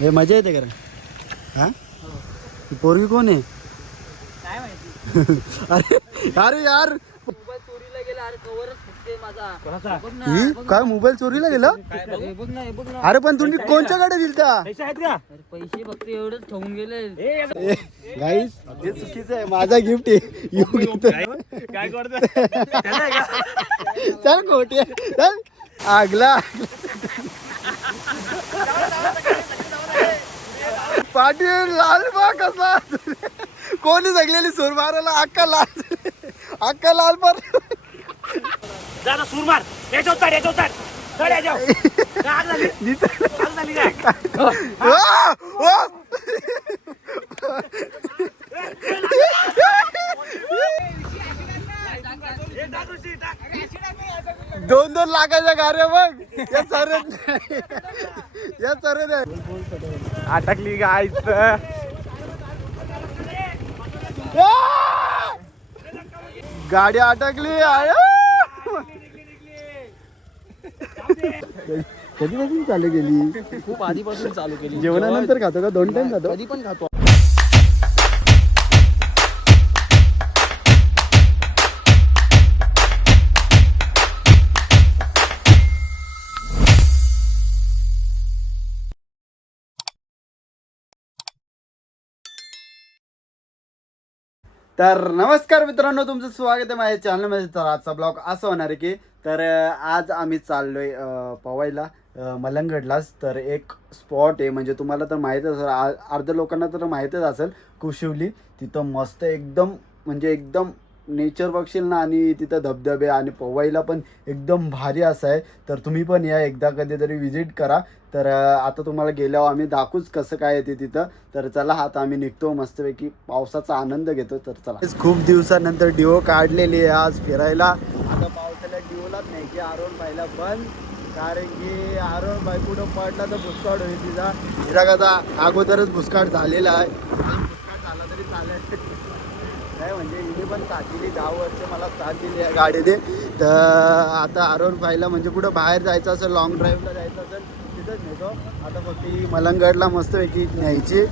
हे मजा येते करा हा? ही पोरगी कोण आहे? काय माहिती? अरे अरे यार. मोबाईल चोरीला गेला अरे कवरच फुटते माझा. कोणाचा बघ ना ही? काय मोबाईल चोरीला गेला? अरे बघ ना हे बघ ना. अरे पण तुम्ही कोणच्याकडे दिलता पैसे आहेत का? अरे पैसे फक्त एवढंच ठेवून गेले. गाईस हे चुकीचं आहे. माझा गिफ्ट आहे. येऊ घेतो. काय करतो चल खोटे चल. आगला. पाटील लाल बा कसा? कोणी जगलेली सूर मारायला अक्का लाल? अक्का लाल सूर मार. चढ आग झाली. आग झाली. दोन दोन लाखाच्या गाड्या बघ. या चरत नाही या चरत आहे. अटकली गाय गाडी अटकली आय कधीपासून चालू केली? खूप आधीपासून चालू केली. जेवणानंतर खातो का? दोन टाइम खातो? कधी पण खातो. तर नमस्कार मित्रांनो तुमचं स्वागत आहे माझ्या चॅनलमध्ये तर आजचा ब्लॉग असं होणार आहे की तर आज आम्ही चाललोय आहे पवायला मलंगडलाच. तर एक स्पॉट आहे म्हणजे तुम्हाला तर माहीतच असेल आ- अर्ध लोकांना तर माहीतच असेल कुशिवली. तिथं मस्त एकदम म्हणजे एकदम नेचर बघशील ना आणि तिथं धबधबे आणि पवईला पण एकदम भारी असं आहे. तर तुम्ही पण या एकदा कधीतरी व्हिजिट करा. तर आता तुम्हाला गेल्यावर आम्ही दाखवूच कसं काय येते तिथं. तर चला आता आम्ही निघतो मस्तपैकी. पावसाचा आनंद घेतो तर चला. खूप दिवसानंतर डिओ काढलेली आहे आज फिरायला. आता पावसाला डिओलाच नाही की आरोन पाहिला पण कारण की आरोन बाई कुठं पडला तर भुसकाट होईल तिचा. हिरा कसा अगोदरच भुसकाट झालेला आहे अजून भुसकाळ झाला तरी चालेल काय म्हणजे हिने पण साथ दिली. दहा वर्ष मला साथ दिली या गाडीने. तर आता आरोन पाहिला म्हणजे कुठं बाहेर जायचं असेल लॉंग ड्राईव्हला जायचं असेल तिथंच नेतो. आता फक्त ही मलंगडला मस्तपैकी न्यायची.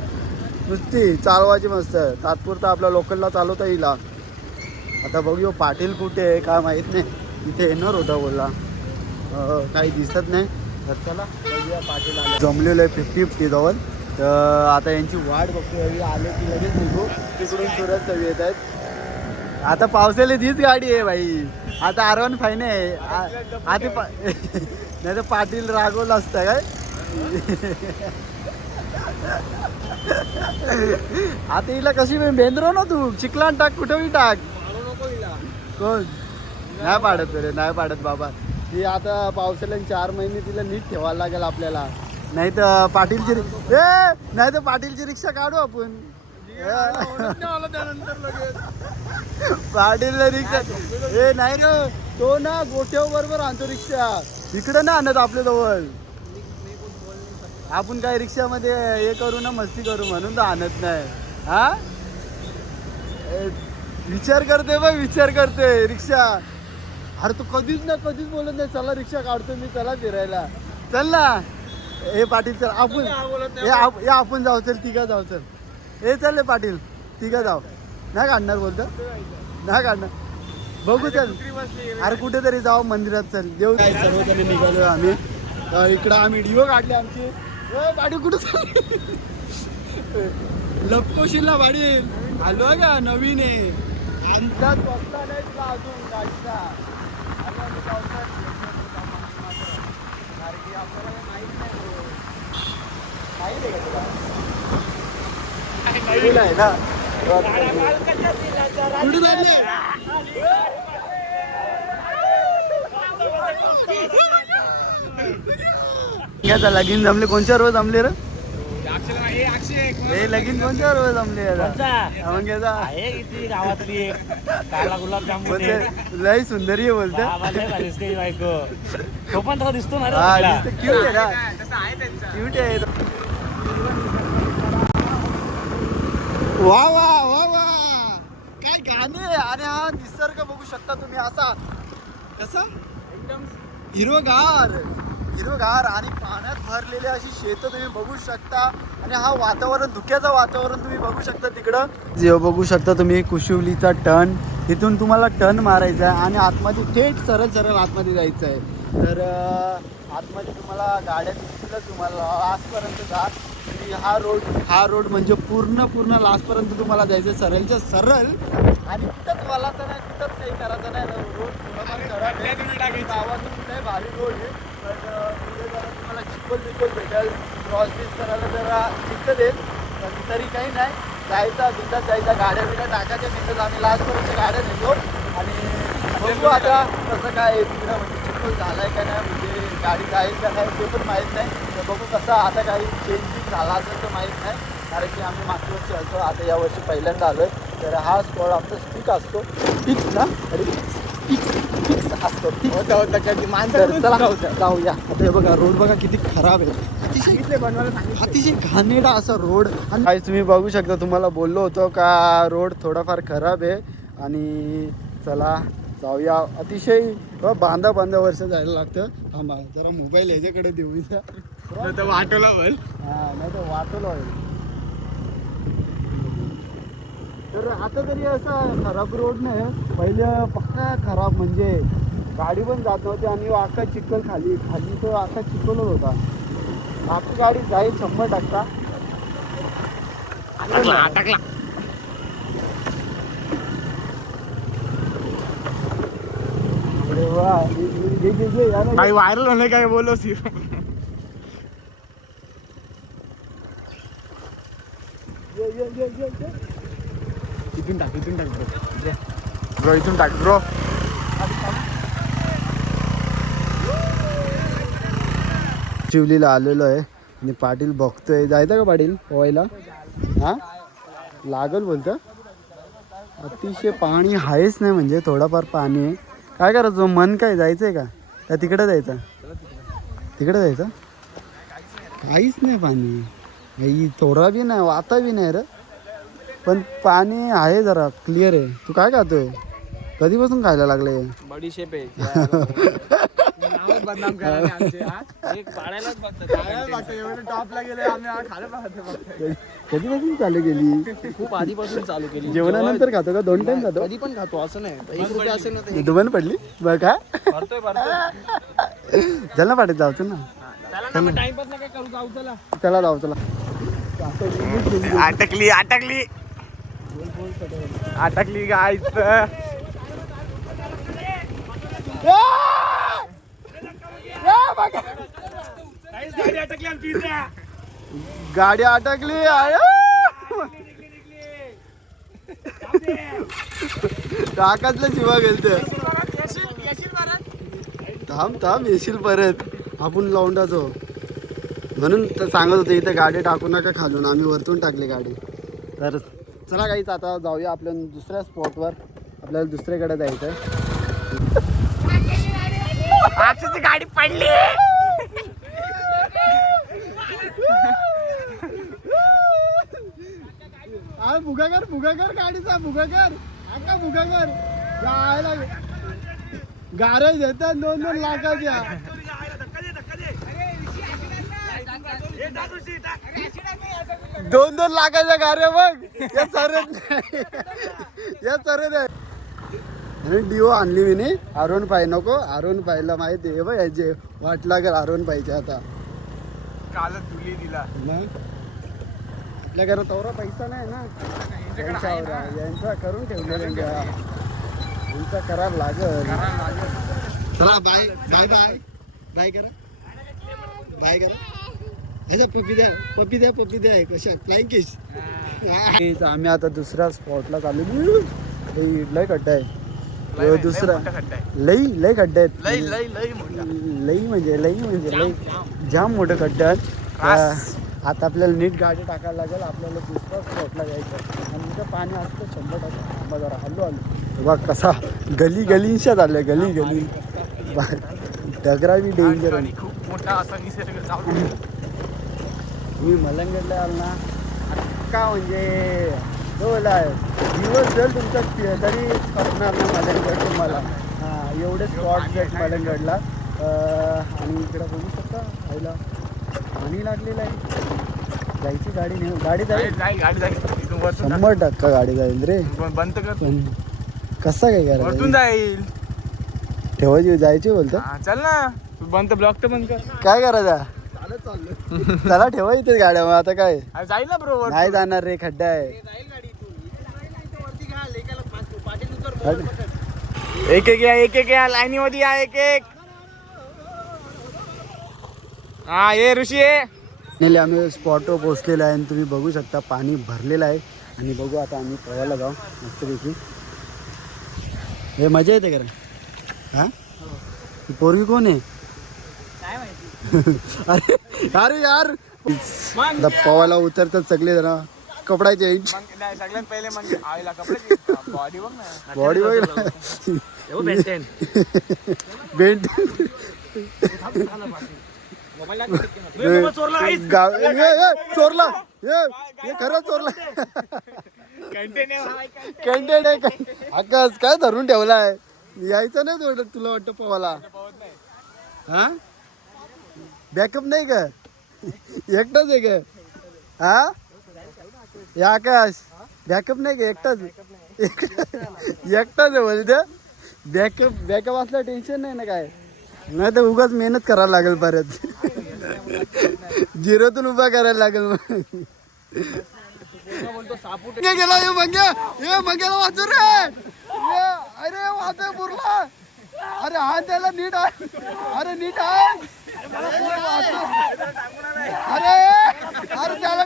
नुसती चालवायची मस्त. तात्पुरता आपल्या लोकलला चालवता येईल आता बघूया पाटील कुठे आहे काय माहीत नाही. इथे येणार होता बोलला. काही दिसत नाही. तर चला बघूया पाटील आला. जमलेलं आहे फिफ्टी फिफ्टी जवळ. तर आता यांची वाट बघतोय. आले की लगेच निघू. तिकडून सुरत सगळी येत आहेत. आता पावसाला तीच गाडी आहे भाई आता आर वन फाईन आहे. आता पा नाही तर पाटील रागवलं असतं काय? आता हिला कशी बेंद्रो ना तू. चिखलान टाक कुठंही टाक. कोण? नाही पाडत रे नाही पाडत बाबा. ती आता पावसाळ्यात चार महिने तिला नीट ठेवायला लागेल आपल्याला. नाही तर पाटीलची ए नाही तर पाटीलची रिक्षा काढू आपण. पाटील रिक्षा ए नाही रे. तो ना गोठ्यावर बरोबर आणतो रिक्षा. इकडे ना आणत आपल्या जवळ आपण काय रिक्षामध्ये हे करू ना मस्ती करू म्हणून तर आणत नाही. हा? विचार करते बघ विचार करते. रिक्षा. अरे तू कधीच ना कधीच बोलत नाही. चला रिक्षा काढतो मी चला फिरायला. चल ना. हे पाटील चल आपण हे आप- हे आपण जाऊ चल तिघा जाऊ चल. हे चल रे पाटील तिघा जाऊ. नाही काढणार बोलतो? नाही काढणार. बघू चल. अरे कुठेतरी जाऊ मंदिरात चल. देऊ काय सर्वजण निघालो आम्ही. तर इकडं आम्ही डिओ काढले आमची. ए, पाटील कुठं चालली? लपकोशील ना पाटील. आलो का नवीन आहे. बसला नाही तुला अजून? गाडीचा आलो आम्ही पावसाळ्यात फिरतो मात्र. कारण की आपल्याला काही माहीत नाही bro. माहीत आहे ना. लगीन जमले कोणच्या रोज जमले रे? हे लगीन कोणच्या रोज जमले? मग गावातली एक. काला गुलाबजामुन बोलते लय सुंदरी आहे बोलते. तो पण दिसतो ना हा. क्यूट आहे ना. क्यूट आहे. वा वा वा वा. काय गाणे आणि हा निसर्ग बघू शकता तुम्ही असा. कसा? एकदम. हिरवगार. हिरवगार आणि पाण्यात भरलेले अशी शेतं तुम्ही बघू शकता. आणि हा वातावरण धुक्याचं वातावरण तुम्ही बघू शकता तिकडं. जे बघू शकता तुम्ही कुशिवलीचा टर्न इथून तुम्हाला टर्न मारायचा आहे आणि आतमध्ये थेट सरळ सरळ आतमध्ये जायचं आहे. तर आतमध्ये तुम्हाला गाड्या दिसतीलच तुम्हाला. लास्टपर्यंत जा. आणि हा रोड हा रोड म्हणजे पूर्ण पूर्ण लास्टपर्यंत तुम्हाला जायचं आहे. सरळच्या सरळ. आणि कुठंच वालाचं नाही कुठंच काही करायचं नाही. रोड आहे. गावातून लय भारी रोड आहे. पण अं, पुढे जरा तुम्हाला चिखल बिखल भेटेल. क्रॉस बीस करायला जरा येईल पण तरी काही नाही. जायचा बिंदात जायचा. गाड्या बिड्या टाकायच्या. बिंदात आम्ही लास्टपर्यंत गाड्या नेतो. आणि बघू आता कसं काय आहे. तिकडं म्हणजे चिखल झालाय का नाही म्हणजे गाडी जाईल का नाही ते पण माहीत नाही. तर बघू कसं आता काही चेंजिंग झाला असेल तर माहीत नाही. कारण की आम्ही मागच्या वर्षी आलतो आता या वर्षी पहिल्यांदा आलोय. तर हा स्पॉट आमचा स्टिक असतो. फिक्स ना? अरे फिक्स फिक्स असतो. फिक्स तर चला जाऊया. आता हे बघा रोड बघा किती खराब आहे. अतिशय अतिशय घाणेरडा असा रोड आणि तुम्ही बघू शकता तुम्हाला बोललो होतो का रोड थोडाफार खराब आहे. आणि चला जाऊया. अतिशय ब- बांधा बांधा वर्ष जायला लागतं. थांबा जरा मोबाईल ह्याच्याकडे देऊया वाटवलं बोल हा नाही तर वाटलं होईल. तर आता तरी असा खराब रोड नाही. पहिले पक्का खराब म्हणजे गाडी पण जात नव्हती आणि आका चिखल खाली खाली तो आका चिखलच होता. आपली गाडी जाईल शंभर टक्का अटकला अटकला अरे वा ये- ये- ये- ये- ये, या ना. भाई व्हायरल होने काय बोलो सी ये- ये- ये- ये- ये. इथून टाक इथून टाक ब्रो ब्रो इथून टाक ब्रो चिवलीला आलेलो आहे. आणि पाटील बघतोय. जायचं का पाटील पोहायला? हा? लागल बोलतं. अतिशय पाणी आहेच नाही म्हणजे थोडाफार पाणी आहे. काय करायचं मन काय जायचं आहे का? का तिकडे जायचं. तिकडे जायचं? काहीच नाही पाणी. काही थोडा बी नाही वाता बी नाही रे. पण पाणी आहे जरा क्लिअर आहे. तू काय खातोय? कधीपासून खायला लागले बडीशेप आहे. बदनाम करायला आमचे हा? एक पाडायलाच बघतात काय वाटतं, एवढं टॉपला गेले आम्ही हा खायला पाहतो फक्त. कधीपासून चालू केली? खूप आधीपासून चालू केली. जेवणानंतर खातो का? दोन टाइम खातो? कधी पण खातो असं नाही. एक रुपये असेल ना दुबन पडली? बघ का? भरतोय भरतोय. चल ना पाटील जाऊ ना. चला ना मग टाइमपास नका करू? जाऊ चला. चला जाऊ चला. अटकली अटकली. अटकली गायच गाडी अटकली आमची गाडी अटकली टाकातलं शिवा गेलत. थांब थांब येशील परत. आपण लावून म्हणून तर सांगत होते इथे गाडी टाकू नका खालून. आम्ही वरतून टाकली गाडी. तर चला काहीच आता जाऊया आपल्या दुसऱ्या स्पॉटवर आपल्याला दुसरीकडे जायचं आहे अक्षयची गाडी पडली. आ भुगाकर भुगाकर गाडीचा भुगाकर आका भुगाकर जायला गाऱ्या येतात दोन दोन लाखाच्या. दोन दोन लाखाच्या गाऱ्या बघ. या सरत या सरत आहे. आणि डिओ आणली मी नी आरोन पाय नको. आरोन पायला माहिती आहे बघ याचे वाट लागेल आरोन पाहिजे आता. कालच धुली दिला मग? आपल्या घरात तेवढा पैसा नाही ना. आहे. यांचा करून ठेवले त्यांच्या. यांचा करार लागल. चला बाय. Bye bye. बाय करा. बाय करा. अच्छा पप्पी द्या. पप्पी द्या पप्पी द्या. कशा? फ्लाइंग किश आम्ही आता दुसऱ्या स्पॉटला चालू लई लय खड्डा आहे. तो दुसरा. लई लई खड्डे आहेत. लई लई लई लई म्हणजे लई म्हणजे लई जाम मोठं खड्डे आहेत. आता आपल्याला नीट गाडी टाकायला लागेल आपल्याला दुसऱ्या स्पॉटला जायचं आणि इथं पाणी असतं शंभर टक्के. थांबा जरा हल्लो हल्लो बघ कसा गली गलींशात आलं गली गली. डगरा बी डेंजर आहे. खूप मोठा असा निसर्ग तुम्ही मलंगडला आल ना का म्हणजे बोला दिवस जर तुमचा तरी करणार ना मलंगड तुम्हाला. हां एवढे स्पॉट्स आहेत मलंगडला आणि इकडं बघू शकता आईला पाणी लागलेलं आहे. जायची गाडी नाही. गाडी जाईल. शंभर टक्का गाडी जाईल रे. बंद कर. पण कसं काय वरतून करायचं जाईल. ठेवायची जायची बोलतो. हा, चल ना. तू बंद ब्लॉक तर बंद कर. काय करायचं? चला ठेवा इथे गाड्या मग आता काय? जाईल ना बरोबर नाही जाणार रे खड्डा आहे. एक एक या एक एक या लाईनी मध्ये या एक एक. हा ये ऋषी ये. नेले आम्ही स्पॉटवर पोहोचलेलो आहे आणि तुम्ही बघू शकता पाणी भरलेलं आहे. आणि बघू आता आम्ही पवायला जाऊ मस्तपैकी. हे मजा येते का रे हा? ही पोरगी कोण आहे? अरे अरे यार. पवायला उतरतात सगळे जण कपडा चेंज मग नाही, सगळ्यात पहिले मग आईला कपडे बॉडी बघ ना बॉडी बघ बेंट चोरला हे खरं चोरला कॅन्टेड आहे काय आकाश काय धरून ठेवलाय? यायचं नाही थोडं तुला वाटतं पवाला. हा? बॅकअप नाही का? एकटाच आहे का? हा? हे आकाश. बॅकअप नाही का? एकटाच? एकटा- एकटाच आहे म्हणजे बॅकअप बॅकअप असला टेन्शन नाही ना काय? नाही तर उगाच मेहनत करायला लागेल परत. झिरोतून उभा करायला लागेल मग. गेला ये मंग्या ये मंग्याला वाचू रे. अरे वाच बुरला. अरे हा त्याला नीट आहे अरे नीट आहे अरे. अरे त्याला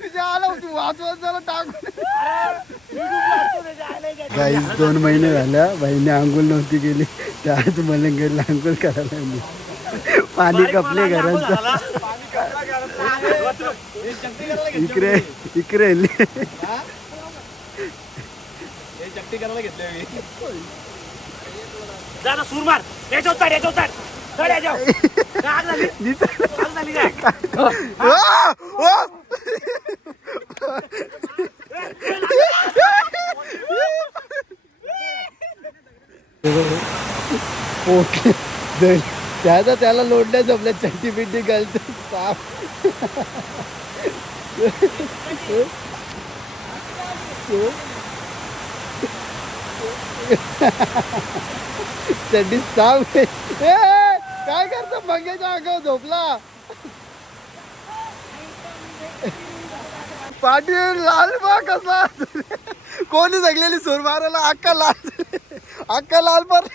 तुझ्या आला होती वाचवत त्याला टाकून. काही दोन महिने झाल्या बहिणी आंघोळ नव्हती गेली त्या आज मलंगडला आंघोळ करायला लागली. पाणी कपले घरांचं इकडे इकडे ना सूर मार. याच्यावर चढ याच्यावर चढ. आग झाली? आग झाली काय? त्याचा त्याला लोडल्या जमल्या चट्टी पिट्टी घालतो. साप चड्डी साप आहे. ए, अंगावर झोपला पाटील लाल बा कसा कोणी जगलेली सूर मारायला अक्का लाल झाली. अक्का लाल पर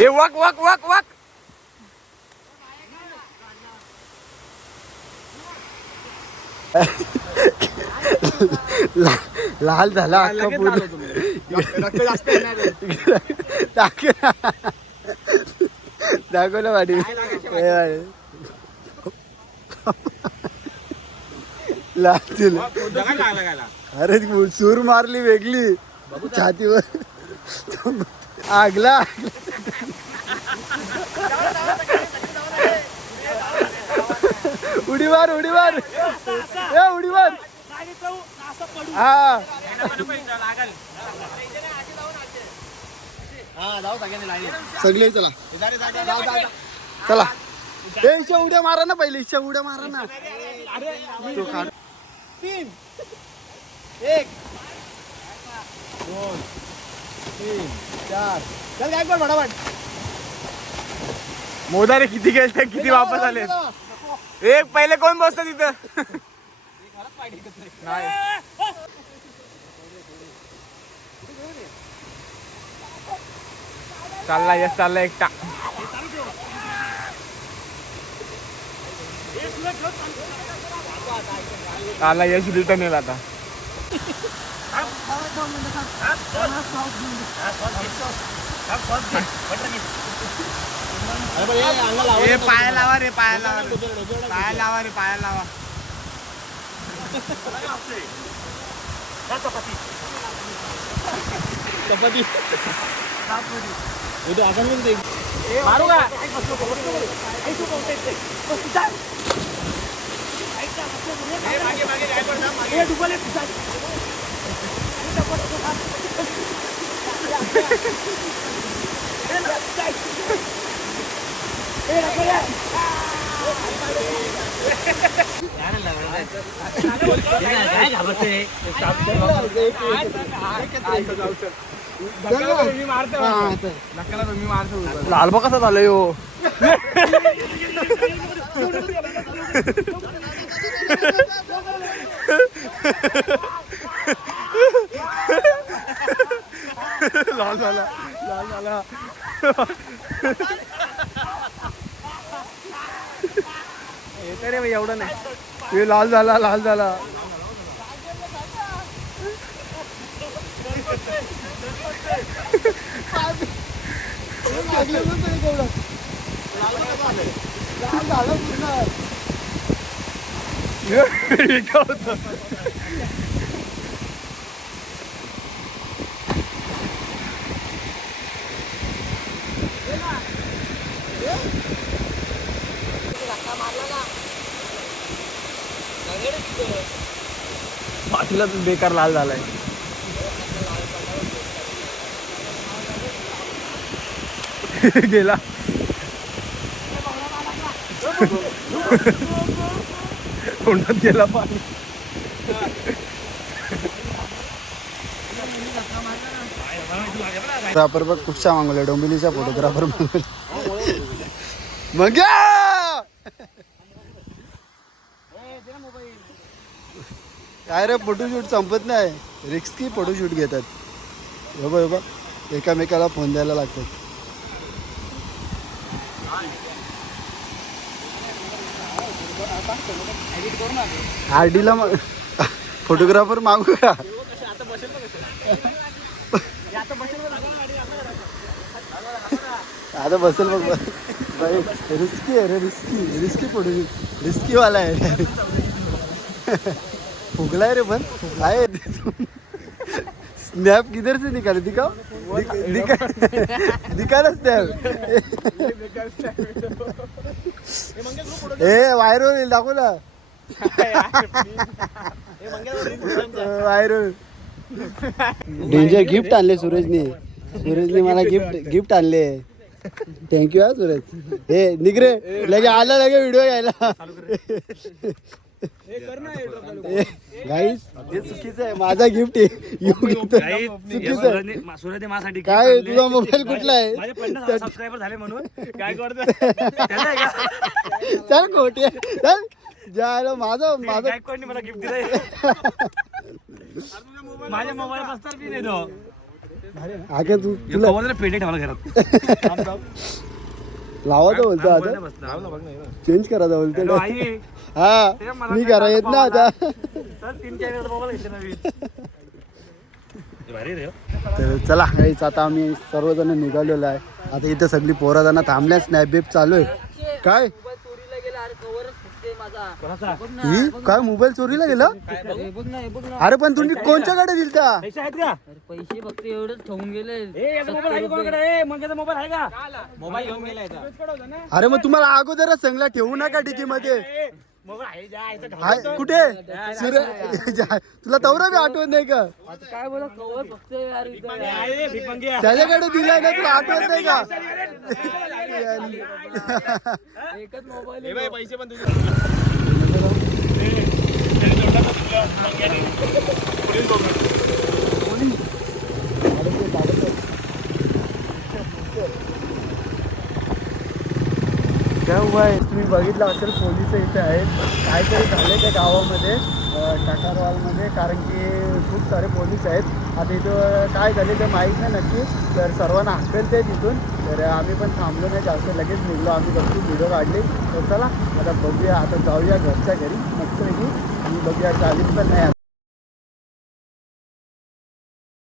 ए वक वक वक वक ला- लाल झाला अक्का पूर्ण रक्त जास्त येणार आहे. दाखव दाखवलं वाटी. लाल दिलं दगड लागला गायला. अरे सूर मारली वेगळी. छातीवर. आगला. उडी मार उडी मार ए उडी मार हा. सगळे चला. चला. ए इच्छा उड्या मारा ना पहिले इच्छा उड्या मारा ना. तो काढ. चल काय फटाफट. मोदारे किती गेले किती वापस आले? एक पहिले कोण बसत तिथं? चालला यस चालला एकटा. चालला यश रिटर्न येईल आता. ए पाया लावा रे पाया लावा पाया लावा रे पाया लावा. चपाती. चपाती आपण पण ते मारू का? डुबल आहे, तू चाल. ए, नको, चाल. ए, नको रे. काय घाबरते लालबा कसा झालाय हो. लाल झाला लाल झाला. नाही एवढं नाही. हे लाल झाला लाल झाला. झालं काय बेकार लाल झाला आहे गेला. तोंडात गेला पाणी. फोटोग्राफर बघ कुठच्या मागवले डोंबिवलीच्या फोटोग्राफर मागवले मग काय रे फोटोशूट संपत नाही. रिक्स की फोटोशूट घेतात. हे बघ हे बघ. एकामेकाला फोन द्यायला लागतात. आरडीला मग फोटोग्राफर मागू का? आता बसेल बघ. बाई रिस्की आहे रे रिस्की रिस्की फोटोशूट रिस्कीवाला आहे. फुगलाय रे पण. आहे स्नॅप किधर से निकाले? दिखाओ. दिख- दिखा स्नॅप ए व्हायरल होईल दाखव ना. व्हायरल डेंजर गिफ्ट आणले सूरजने सूरजने मला गिफ्ट गिफ्ट आणले. थँक्यू हा सूरज हे निघरे लगे आला लगे व्हिडिओ घ्यायला. गाईस हे चुकीचं आहे. माझा गिफ्ट आहे. चुकीचं आहे. माझ्यासाठी काय तुझा मोबाईल कुठला आहे? माझे पन्नास सबस्क्रायबर झाले म्हणून. काय करतो चल खोटे चल. जायला माझा माझा गायकवाडनी मला गिफ्ट दिलंय? माझ्या मोबाईल बसणार बी नाही तो आगे तू तुला पेटे ठेवला घरात. लावा तर बोलतो आता. चेंज करायचा बोलतो. हा मी करा येत ना आता. तर हे भारी रे हो. तर चला काहीच आता आम्ही सर्वजण निघालेलो आहे. आता इथे सगळी पोरं जण थांबल्या स्नॅप बेप चालू आहे. काय? चोरीला गेला अरे कवरच फुटते माझा कोणाचा? ही काय मोबाईल चोरीला गेला? अरे पण तुम्ही कोणच्या गाड्या दिलता पैसे फक्त एवढंच ठेवून गेले. मोबाईल आहे का कोणाकडे? ए मंग्याचा मोबाईल आहे का? मोबाईल घेऊन गेला अरे मग तुम्हाला अगोदरच संगला ठेवू नका डिकी मध्ये. कुठे? तुला तवरा बी आठवत नाही का? काय बोला कवर फक्त. त्याच्याकडे दिलाय ना तुला? आठवत नाही का? एकच मोबाईल हे बाई पैसे पण तुझे. काय उभा आहे? तुम्ही बघितलं असेल पोलीस इथे आहेत. काहीतरी झाले त्या गावामध्ये टाकारवालमध्ये कारण की खूप सारे पोलीस आहेत. आता इथं काय झाले ते माहीत नाही नक्की तर सर्वांना हाकल ते तिथून. तर आम्ही पण थांबलो नाही जास्त लगेच निघलो. आम्ही बघतो व्हिडिओ काढले. तर चला आता बघूया आता जाऊया घरच्या घरी. मस्तपैकी आणि बघूया चालीत पण नाही